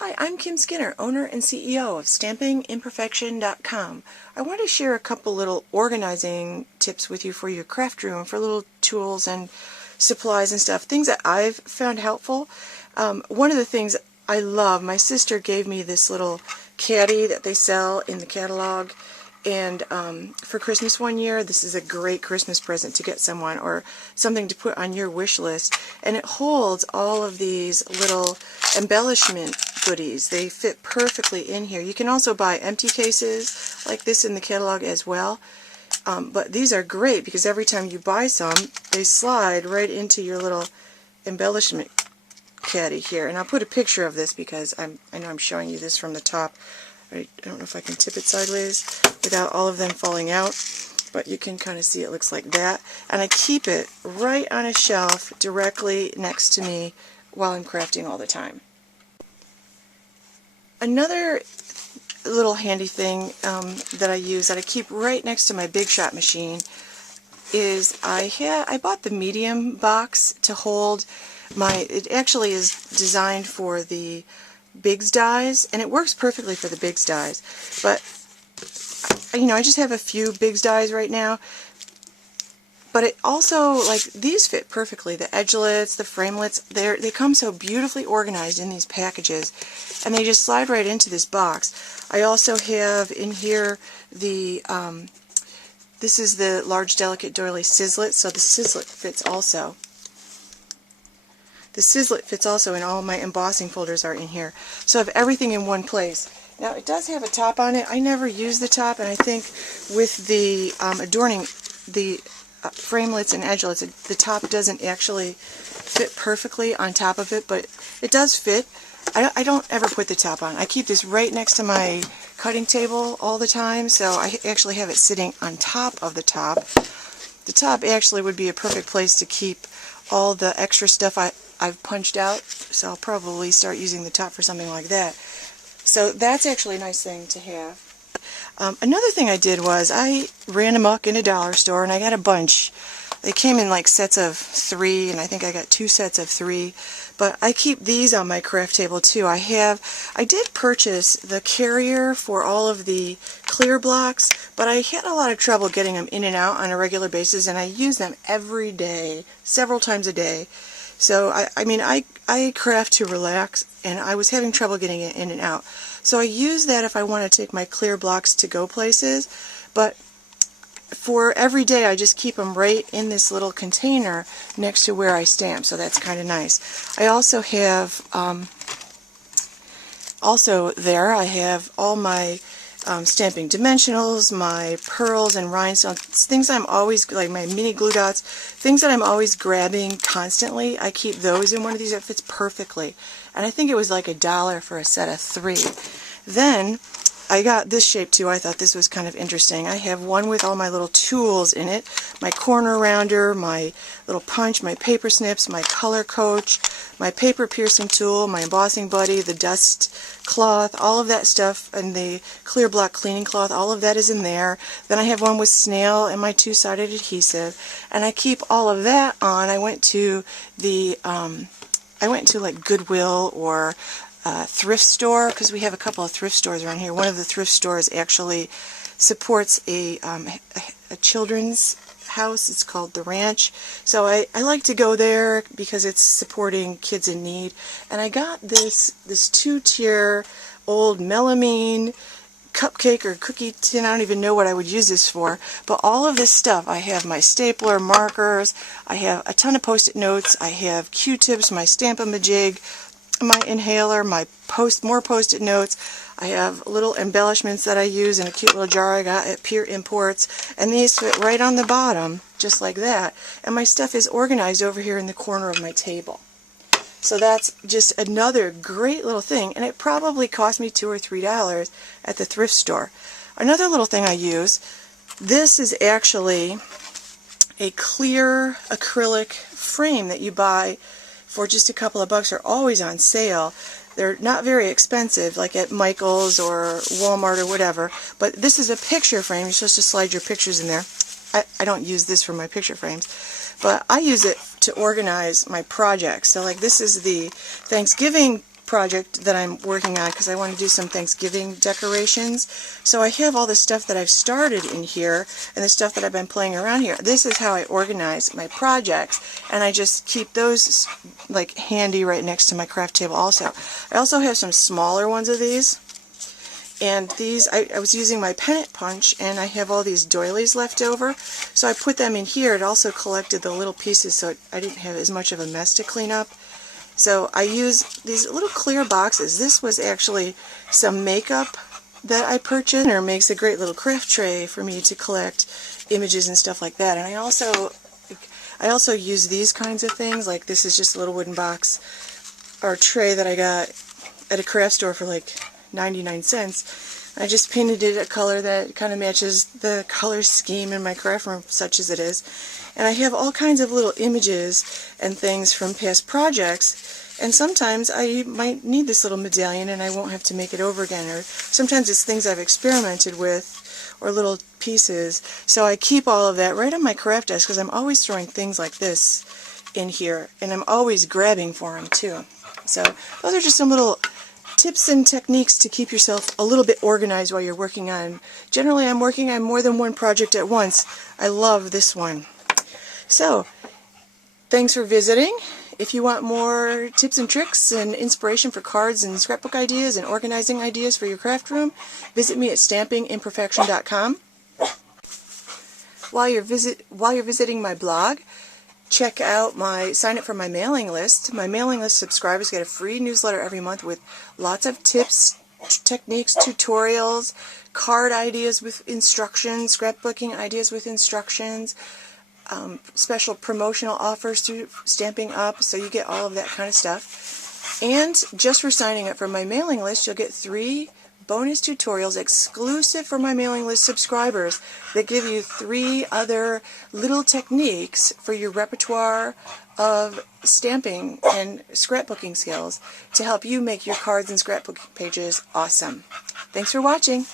Hi, I'm Kim Skinner, owner and CEO of StampingImperfection.com. I want to share a couple little organizing tips with you for your craft room, for little tools and supplies and stuff, things that I've found helpful. One of the things I love, my sister gave me this little caddy that they sell in the catalog, and for Christmas one year, this is a great Christmas present to get someone, or something to put on your wish list. And it holds all of these little embellishment goodies. They fit perfectly in here. You can also buy empty cases like this in the catalog as well. But these are great because every time you buy some, they slide right into your little embellishment caddy here. And I'll put a picture of this because I know I'm showing you this from the top. I don't know if I can tip it sideways without all of them falling out, but you can kind of see it looks like that. And I keep it right on a shelf directly next to me while I'm crafting all the time. Another little handy thing that I use, that I keep right next to my Big Shot machine, is I bought the medium box to hold it actually is designed for the Big's dies, and it works perfectly for the Big's dies, but I just have a few Big's dies right now. But it also, like, these fit perfectly. The edgelets, the framelets, they come so beautifully organized in these packages, and they just slide right into this box. I also have in here the, this is the large delicate doily Sizzlet, so the Sizzlet fits also. The Sizzlet fits also, and all my embossing folders are in here. So I have everything in one place. Now, it does have a top on it. I never use the top, and I think with the adorning the framelets and edgelets, the top doesn't actually fit perfectly on top of it, but it does fit. I don't ever put the top on. I keep this right next to my cutting table all the time, so I actually have it sitting on top of the top. The top actually would be a perfect place to keep all the extra stuff I've punched out, so I'll probably start using the top for something like that. So that's actually a nice thing to have. Another thing I did was I ran amok in a dollar store, and I got a bunch. They came in like sets of 3, and I think I got 2 sets of 3. But I keep these on my craft table too. I did purchase the carrier for all of the clear blocks, but I had a lot of trouble getting them in and out on a regular basis, and I use them every day, several times a day. So I craft to relax, and I was having trouble getting it in and out. So I use that if I want to take my clear blocks to go places, but for every day I just keep them right in this little container next to where I stamp, so that's kind of nice. I also have, I have all my stamping dimensionals, my pearls and rhinestones, things I'm always, like my mini glue dots, things that I'm always grabbing constantly. I keep those in one of these that fits perfectly. And I think it was like $1 for a set of 3. Then I got this shape too. I thought this was kind of interesting. I have one with all my little tools in it. My corner rounder, my little punch, my paper snips, my color coach, my paper piercing tool, my embossing buddy, the dust cloth, all of that stuff, and the clear block cleaning cloth, all of that is in there. Then I have one with snail and my 2-sided adhesive, and I keep all of that on. I went to like Goodwill or thrift store, because we have a couple of thrift stores around here. One of the thrift stores actually supports a children's house. It's called The Ranch. So I like to go there because it's supporting kids in need. And I got this 2-tier old melamine cupcake or cookie tin. I don't even know what I would use this for, but all of this stuff. I have my stapler, markers, I have a ton of post-it notes, I have Q-tips, my Stamp-a-majig, my inhaler, my more post-it notes. I have little embellishments that I use in a cute little jar I got at Pier Imports, and these fit right on the bottom, just like that. And my stuff is organized over here in the corner of my table. So that's just another great little thing, and it probably cost me $2 or $3 at the thrift store. Another little thing I use, this is actually a clear acrylic frame that you buy for just a couple of bucks. Are always on sale. They're not very expensive, like at Michael's or Walmart or whatever, but this is a picture frame. You're supposed to slide your pictures in there. I don't use this for my picture frames, but I use it to organize my projects. So like this is the Thanksgiving project that I'm working on because I want to do some Thanksgiving decorations. So I have all the stuff that I've started in here and the stuff that I've been playing around here. This is how I organize my projects, and I just keep those like handy right next to my craft table also. I also have some smaller ones of these, and these I was using my pennant punch, and I have all these doilies left over, so I put them in here. It also collected the little pieces so I didn't have as much of a mess to clean up. So I use these little clear boxes. This was actually some makeup that I purchased, and it makes a great little craft tray for me to collect images and stuff like that. And I also use these kinds of things. Like this is just a little wooden box or tray that I got at a craft store for like 99 cents. I just painted it a color that kind of matches the color scheme in my craft room, such as it is. And I have all kinds of little images and things from past projects, and sometimes I might need this little medallion and I won't have to make it over again, or sometimes it's things I've experimented with or little pieces. So I keep all of that right on my craft desk because I'm always throwing things like this in here, and I'm always grabbing for them too. So those are just some little tips and techniques to keep yourself a little bit organized while you're working on. Generally, I'm working on more than one project at once. I love this one. So, thanks for visiting. If you want more tips and tricks and inspiration for cards and scrapbook ideas and organizing ideas for your craft room, visit me at stampingimperfection.com. While you're visiting my blog, check out sign up for my mailing list. My mailing list subscribers get a free newsletter every month with lots of tips, techniques, tutorials, card ideas with instructions, scrapbooking ideas with instructions, special promotional offers through Stampin' Up, so you get all of that kind of stuff. And just for signing up for my mailing list, you'll get 3 bonus tutorials exclusive for my mailing list subscribers that give you 3 other little techniques for your repertoire of stamping and scrapbooking skills to help you make your cards and scrapbooking pages awesome. Thanks for watching.